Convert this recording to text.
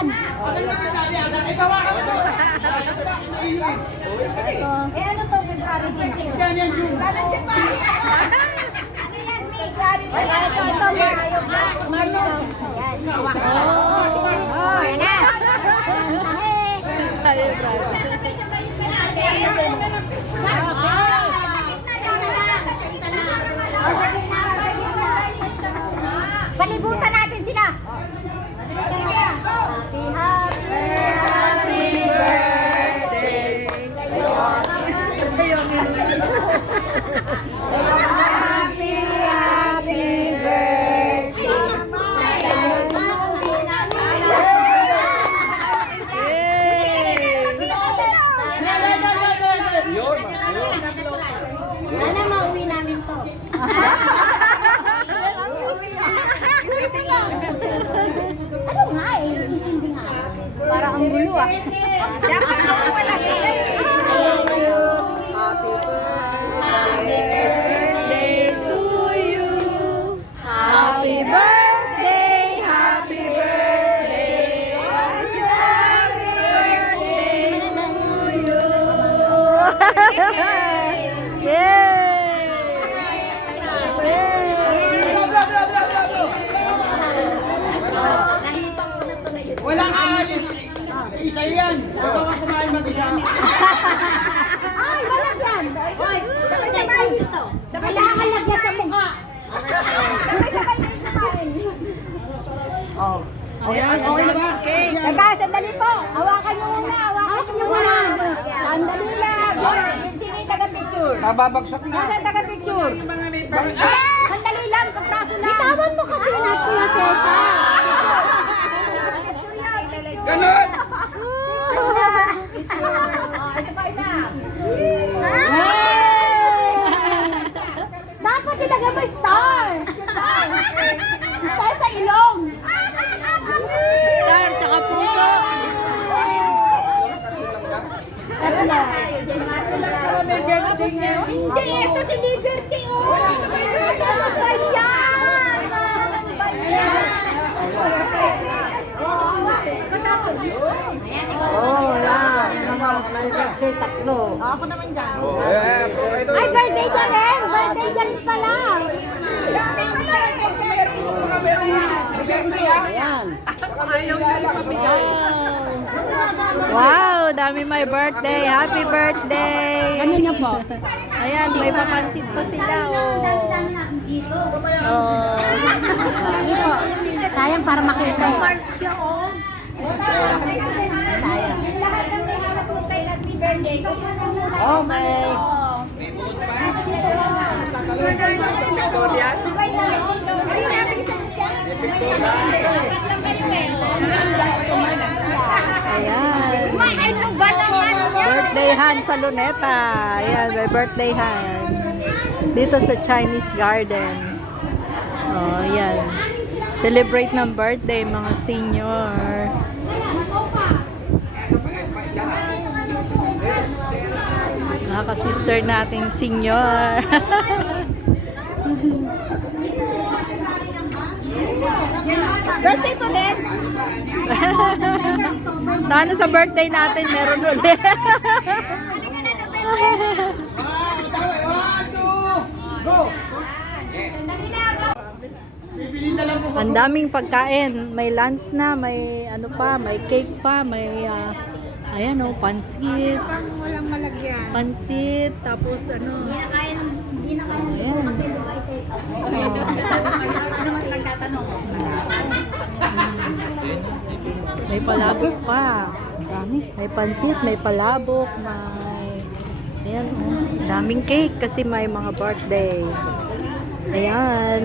yan. Ito. Eh ano to, February 20? Ano yan, June? Ano yan, February 20? Ito, March. Oh, yan na. Palibutan natin sila. Happy, happy birthday. Happy, happy Sana mauwi namin to. Ano nga eh, sisindi nga. Para ang gulo ah. Happy birthday to you. Happy birthday, happy birthday. Happy birthday to you. Walang aalis. Isa yan. Huwag ka kumain mag-isa. Ay, walang yan. Hoy, sabay dito. Kailangan lagyan sa mukha. Sabay na kumain. Oh. Okay na ba? Teka, sandali po. Hawakan nyo muna. Hawakan nyo muna. Sandali lang. Sino yung taga-picture? Mababagsak na. Nasaan taga-picture? Sandali lang. Kapraso lang. Bitawan mo kasi na Kuya Cesar. Ganon! Ito pa isa. Dapat ilagay mo star. Star sa ilong. Star, tsaka puso. Hindi, ito si Liberty. Ano ba yan? Tatlo. Ako naman dyan. Ay, birthday ka rin! Birthday ka rin pala! Ayan. Wow, dami may birthday. Happy birthday. Ano niya po? Ayan, may papansit pa sila. Oh. Sayang para makita. March siya, oh. Okay. Ayan. Birthday han sa Luneta. Ayan, may birthday han. Dito sa Chinese Garden. Oh, ayan. Celebrate ng birthday mga senior. Kaka-sister nating senior. Birthday ko din. Sana sa birthday natin meron ulit. Ang daming pagkain. May lunch na, may ano pa, may cake pa, may ayan o, pansit. Walang malagyan. Pansit, tapos ano. Hindi na kaya ano man nagtatanong? May palabok pa. May pansit, may palabok, may ayan o. Daming cake kasi may mga birthday. Ayan.